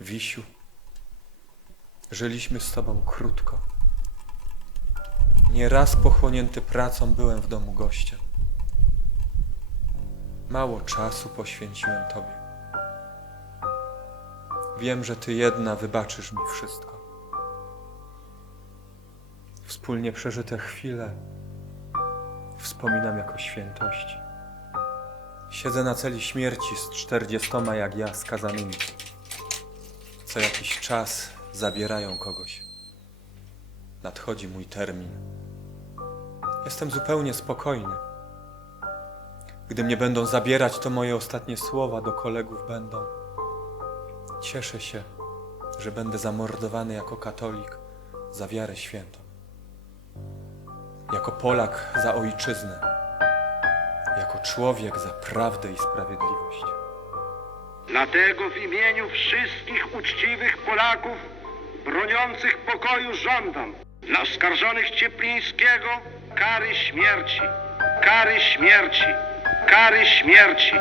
Wisiu, żyliśmy z tobą krótko. Nieraz pochłonięty pracą byłem w domu gościem. Mało czasu poświęciłem tobie. Wiem, że ty jedna wybaczysz mi wszystko. Wspólnie przeżyte chwile wspominam jako świętości. Siedzę na celi śmierci z czterdziestoma jak ja skazanymi. Co jakiś czas zabierają kogoś. Nadchodzi mój termin. Jestem zupełnie spokojny. Gdy mnie będą zabierać, to moje ostatnie słowa do kolegów będą. Cieszę się, że będę zamordowany jako katolik za wiarę świętą. Jako Polak za ojczyznę. Jako człowiek za prawdę i sprawiedliwość. Dlatego w imieniu wszystkich uczciwych Polaków broniących pokoju żądam dla oskarżonych Cieplińskiego kary śmierci, kary śmierci, kary śmierci.